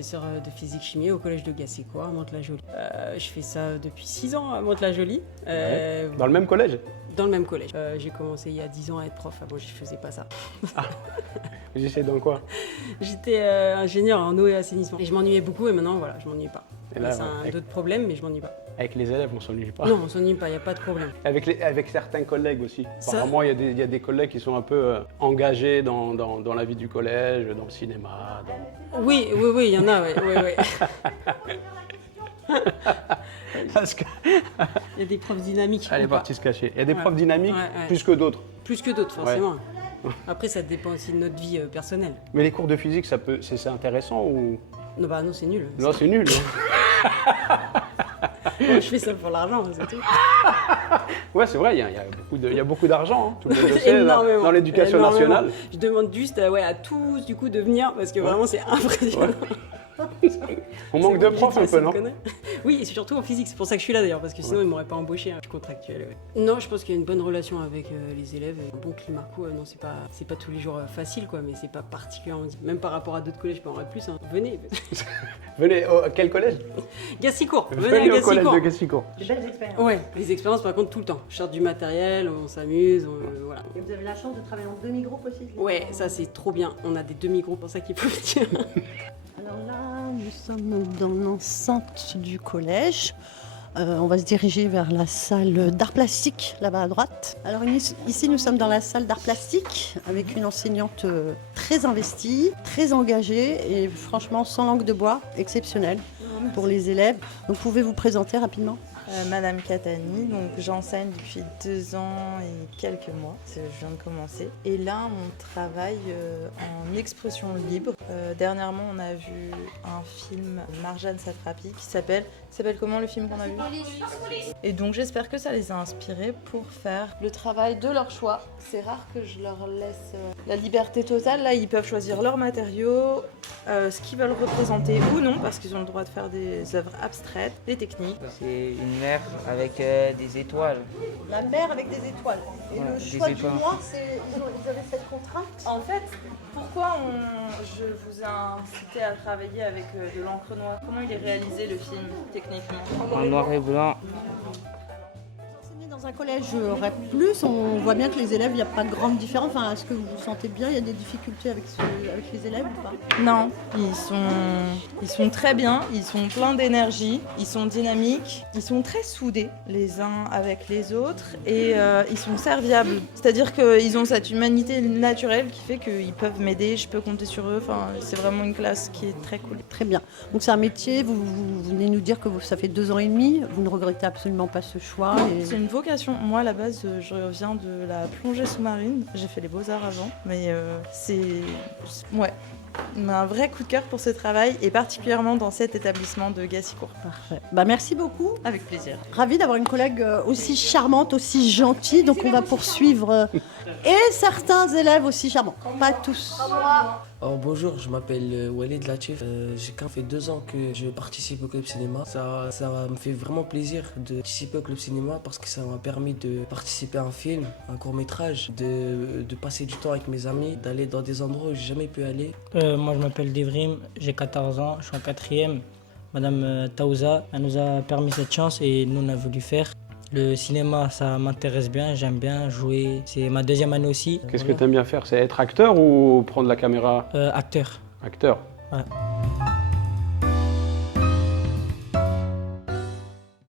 professeur de physique-chimie au collège de Gassicourt à Mantes-la-Jolie. Je fais ça depuis 6 ans à Mantes-la-Jolie. Dans le même collège? Dans le même collège. J'ai commencé il y a 10 ans à être prof. Avant, je faisais pas ça. J'essaie dans quoi? J'étais ingénieur en eau et assainissement. Et je m'ennuyais beaucoup et maintenant, voilà, je m'ennuie pas. Et là, c'est d'autres problèmes, mais je m'ennuie pas. Avec les élèves, on s'ennuie pas? Non, on s'ennuie pas, il n'y a pas de problème. Avec certains collègues aussi. Apparemment, il y a des collègues qui sont un peu engagés dans la vie du collège, dans le cinéma. Oui, il y en a, oui. Parce que... Il y a des profs dynamiques. Elle est partie se cacher. Il y a des profs dynamiques ouais. plus que d'autres. Plus que d'autres, forcément. Ouais. Après, ça dépend aussi de notre vie personnelle. Mais les cours de physique, c'est intéressant ou... Non, c'est nul. Non, c'est nul. Bon, je fais ça pour l'argent, c'est tout. Ouais, c'est vrai, il y a beaucoup d'argent, hein. Tout le monde le sait, dans l'éducation énormément. nationale. Je demande juste à tous du coup de venir parce que vraiment c'est impressionnant. Ouais. On manque de profs un peu, non? Oui, et surtout en physique, c'est pour ça que je suis là d'ailleurs, parce que sinon ils m'auraient pas embauché, je suis contractuel. Ouais. Non, je pense qu'il y a une bonne relation avec les élèves, un bon climat. Non, c'est pas tous les jours facile, quoi, mais c'est pas particulièrement. Même par rapport à d'autres collèges, je peux en avoir plus. Hein. Venez. Venez, quel collège? Gassicourt. Venez au collège de Gassicourt. Des belles expériences. Ouais, les expériences par contre tout le temps. Je sors du matériel, on s'amuse, voilà. Et vous avez la chance de travailler en demi-groupe aussi? Ouais, ça c'est trop bien. On a des demi-groupes, pour ça qu'il faut le dire. Alors là, nous sommes dans l'enceinte du collège. On va se diriger vers la salle d'art plastique, là-bas à droite. Alors ici, nous sommes dans la salle d'art plastique avec une enseignante très investie, très engagée et franchement sans langue de bois, exceptionnelle pour les élèves. Donc, pouvez vous présenter rapidement? Madame Catani, donc j'enseigne depuis 2 ans et quelques mois, je viens de commencer. Et là, on travaille en expression libre. Dernièrement, on a vu un film Marjane Satrapi qui s'appelle comment le film qu'on a vu? Et donc j'espère que ça les a inspirés pour faire le travail de leur choix. C'est rare que je leur laisse la liberté totale. Là, ils peuvent choisir leurs matériaux, ce qu'ils veulent représenter ou non, parce qu'ils ont le droit de faire des œuvres abstraites, des techniques. C'est une mer avec des étoiles. La mer avec des étoiles. Et le choix du noir, ils avaient cette contrainte? En fait, pourquoi je vous ai incité à travailler avec de l'encre noire? Comment il est réalisé le film, techniquement? En noir et blanc. Dans un collège REP+, on voit bien que les élèves, il n'y a pas de grande différence. Enfin, est-ce que vous vous sentez bien? Il y a des difficultés avec les élèves ou pas? Non, ils sont très bien, ils sont pleins d'énergie, ils sont dynamiques, ils sont très soudés les uns avec les autres et ils sont serviables. C'est-à-dire qu'ils ont cette humanité naturelle qui fait qu'ils peuvent m'aider, je peux compter sur eux. Enfin, c'est vraiment une classe qui est très cool. Très bien. Donc c'est un métier, vous venez nous dire que ça fait 2 ans et demi, vous ne regrettez absolument pas ce choix. C'est une vocation. Moi, à la base, je viens de la plongée sous-marine. J'ai fait les beaux-arts avant, mais ouais, un vrai coup de cœur pour ce travail et particulièrement dans cet établissement de Gassicourt. Parfait. Merci beaucoup. Avec plaisir. Ravie d'avoir une collègue aussi charmante, aussi gentille. Donc on va poursuivre. Et certains élèves aussi charmants. Pas tous. Alors bonjour, je m'appelle Walid Latif. J'ai quand même fait 2 ans que je participe au club cinéma. Ça me fait vraiment plaisir de participer au club cinéma parce que ça m'a permis de participer à un film, un court-métrage, de passer du temps avec mes amis, d'aller dans des endroits où j'ai jamais pu aller. Moi je m'appelle Devrim, j'ai 14 ans, je suis en 4e. Madame Taouza, elle nous a permis cette chance et nous on a voulu faire. Le cinéma, ça m'intéresse bien, j'aime bien jouer. C'est ma 2e année aussi. Qu'est-ce que tu aimes bien faire? C'est être acteur ou prendre la caméra? Acteur. Acteur. Ouais.